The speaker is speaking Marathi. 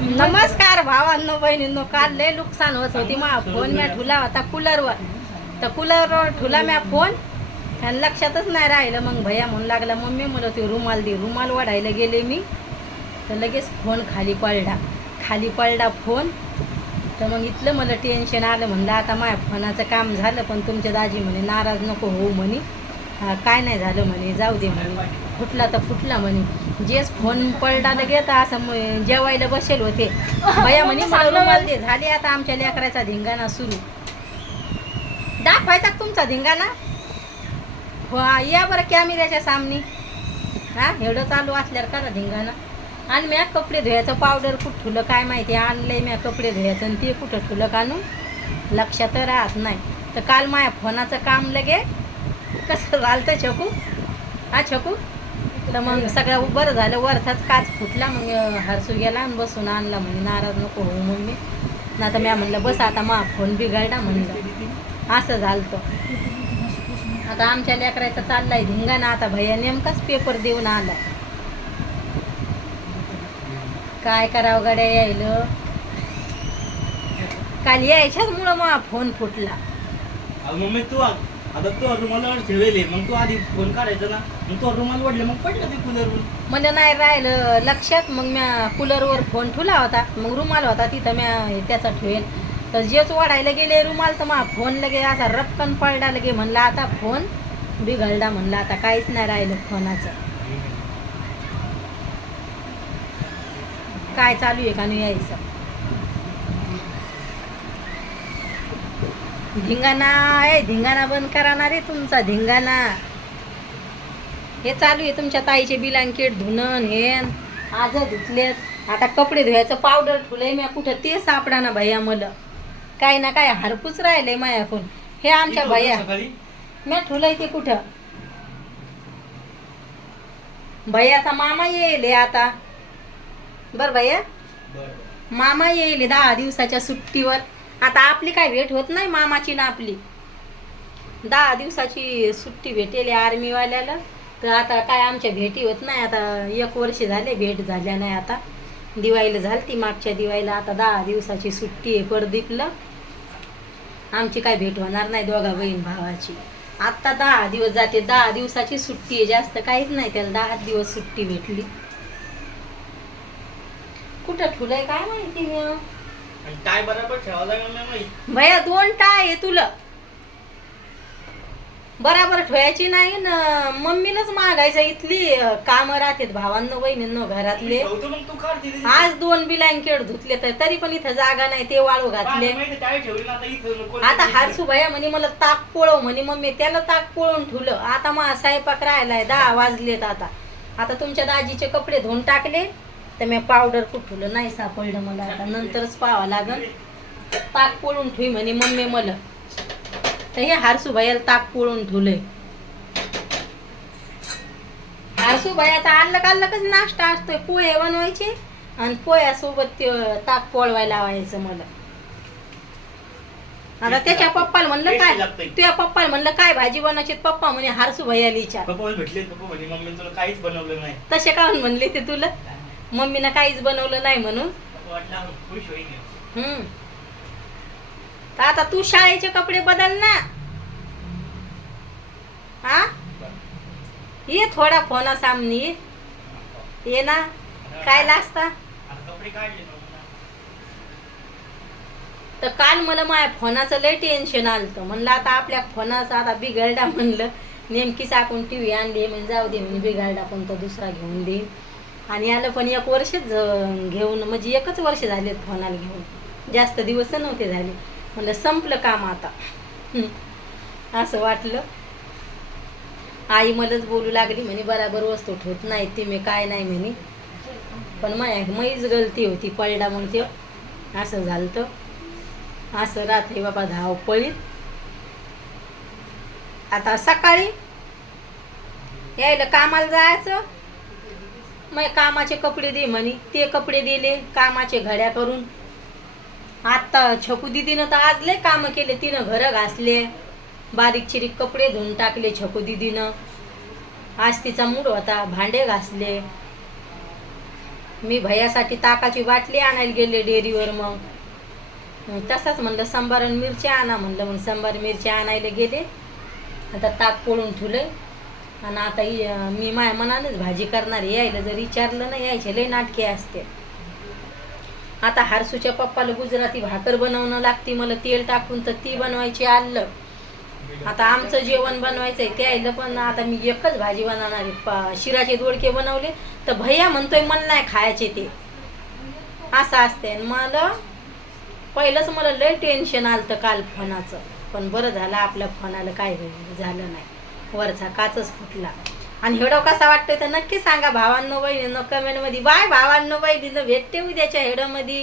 नमस्कार भावांनो बहिणींनो काल लय नुकसान होत होती. मा फोन म्या ठुला होता कूलरवर तर कूलरवर ठुला म्या फोन आणि लक्षातच नाही राहिलं. मग भैया म्हणू लागला मम्मी म्हणलं ते रुमाल दे. रुमाल वाढायला गेले मी. तर लगेच फोन खाली पडला. खाली पडला फोन तर मग इथलं मला टेन्शन आलं. म्हणलं आता माझ्या फोनाचं काम झालं पण तुमच्या दाजी म्हणे नाराज नको होऊ म्हणे. काय नाही झालं म्हणे जाऊ दे म्हणे. फुटला तर फुटला म्हणे. जेच फोन पडला लगेच असं जेवायला बसेल होते. भैया म्हणे मला रुमाल दे झाले आता आमच्या लेकराचा धिंगाणा सुरू. दाखवायचा तुमचा धिंगाणा? हो या बरं कॅमेऱ्याच्या सामने. हा एवढं चालू असल्यावर करा धिंगाणा. आणि म्या कपडे धुयाचं पावडर कुठं ठुलं काय माहिती आणलंय म्या कपडे धुयाचं आणि ते कुठं ठुलं कानू लक्षात राहत नाही. तर काल माझ्या फोनाचं काम लगे. कसं झालं तर छकू? हा छकू? तर मग सगळं बरं झालं. वरचाच काच फुटला मग हरसू गेला आणि बसून आणला म्हणजे नाराज नको होऊ मम्मी. ना तर म्या म्हणलं बस आता मग फोन बिघडला म्हणलं. असं झालं आता आमच्या लेकरायचा चाललाय धिंगाणा. आता भैया नेमकाच पेपर देऊन आलाय. काय करावं गाड्या यायलं? काल यायच्याच मुळं मग फोन फुटला. मम्मी तू आता तू रुमालावर ठेवले मग तू आधी फोन काढायचा ना मग तो रुमाल वाढले मग पडलं ते कूलरवरून मला नाही राहिलं लक्षात. मग म्या कूलरवर फोन ठेवला होता मग रुमाल होता तिथं म्या त्याचा ठेवेल तर जेच वाढायला गेले रुमाल तर मग फोन लगे असा रपकन पडला लगे म्हणला आता फोन बिघडला म्हणला आता काहीच नाही राहिलं फोनाचं काय चालू आहे का नाही यायचं? धिंगाणा आहे धिंगाणा बंद करा ना रे तुमचा धिंगाणा. हे चालू आहे तुमच्या ताईचे बिलांकेट धुणं हे आज धुतलेत. आता कपडे धुवायचं पावडर ठुलंय मी कुठं ते सापडा ना भैया मला. काय ना काय हरपूच राहिलंय मायाकून. हे आमच्या भैया. मी ठुलंय ते कुठं? भैयाचा मामा येईल आता. बर भैया. मामा येईल दहा दिवसाच्या सुट्टीवर. आता आपली काय भेट होत नाही मामाची ना आपली. दहा दिवसाची सुट्टी भेटेल आर्मीवाल्याला. तर आता काय आमच्या भेटी होत नाही आता एक वर्ष झाले भेट झाल्या नाही आता. दिवाळीला झाली ती मागच्या दिवाळीला आता दहा दिवसाची सुट्टी आहे परदीपला. आमची काय भेट होणार नाही दोघा बहीण भावाची. आत्ता दहा दिवस जाते दहा दिवसाची सुट्टी आहे जास्त काहीच नाही त्याला दहा दिवस सुट्टी भेटली. कुठं ठुलंय काय माहिती मी टाय बरोबर लागेल भैया दोन टाय आहे तुला. बराबर ठेवायची नाही ना मम्मीलाच मागायचं इथली कामं राहतात भावांनो बहिणींनो घरातले. आज दोन बिलांकेट धुतले तर तरी पण इथं जागा नाही ते वाळू घातले. आता हारसू भैया म्हणे मला ताक पोळव. म्हणे मम्मी त्याला ताक पोळून ठेवलं. आता मग स्वयंपाक राहिलाय दहा वाजलेत आता. आता तुमच्या दाजीचे कपडे धुवून टाकले. तर मी पावडर कुठवलं नाही सापडलं मला आता. नंतरच पाहावं लागल ताक पोळून ठेवी म्हणे मम्मी मला. तर हे हारसू भैयाला ताक पोळून ठेवलंय. हारसू भैयाचा अल्लक अल्लकच नाश्ता असतोय. पोहे बनवायचे आणि पोह्यासोबत ते ताक पोळवायला लावायचं मला. आता त्याच्या पप्पाला म्हणलं काय. तुझ्या पप्पाला म्हणलं काय भाजी बनवायची? पप्पा म्हणे हारसू भैयाला विचार तसे काहून म्हणले ते तुला? मम्मीनं काहीच बनवलं नाही म्हणून. हम्म. तर आता तू शाळेचे कपडे बदल ना. हा? ये थोडा फोना सामने. ये. ना. काय लागता. तर काल मला माझ्या फोनाचं लय टेन्शन आलं म्हणलं आता आपल्या फोनाचा आता बिघडला म्हणलं. नेमकीच आपण टी व्ही आणली म्हणजे जाऊ दे म्हणजे बिघडला पण तो दुसरा घेऊन दे आणि आलं पण एक वर्षच घेऊन म्हणजे एकच वर्ष झालेत फोनाला घेऊन. जास्त दिवस नव्हते झाले. म्हणलं संपलं काम आता. असं वाटलं. आई मलाच बोलू लागली म्हणे बराबर वस्तू ठेवत नाही ते मी काय नाही म्हणे. पण माझ्या मैच गलती होती पडला मग ते असं झालं तर असं रात्री बाबा धाव पळीत आता सकाळी यायला कामाला जायचं. मग कामाचे कपडे दे म्हणे. ते कपडे दिले कामाचे घड्या करून. आत्ता छकू दिदीनं तर आज लय कामं केले. तिनं घरं घासले बारीक चिरीक कपडे धुवून टाकले छकू दिदीनं. आज तिचा मूड होता भांडे घासले. मी भैयासाठी ताकाची बाटली आणायला गेले डेअरीवर मग. तसाच म्हणलं संभार मिरच्या आणा. म्हणलं मग संभार मिरच्या आणायला गेले. आता ताक पोळून ठेवलंय. आणि आता मी माया मनानेच भाजी करणार. आहे. यायला जर विचारलं ना यायचे लय नाटके असते. आता हारसूच्या पप्पाला गुजराती भाकर बनवणं लागते. मला तेल टाकून तर ती बनवायची आलं आता आमचं जेवण बनवायचंय ते आलं पण आता मी एकच भाजी बनवणार आहे. प- शिराचे दोडके बनवले. तर भैया म्हणतोय मन नाही खायचे ते. असं असते आणि मला पहिलंच मला लय टेन्शन आलं काल फोनाचं. पण बरं झालं आपल्या फोनाला काय होईल झालं नाही. वरचा काचच फुटला. आणि हेडो कसा वाटतोय तर नक्की सांगा भावांनो बहिणीनं कमेंटमध्ये बाय भावांनो बहिणीनं भेटते उद्याच्या हेडोमध्ये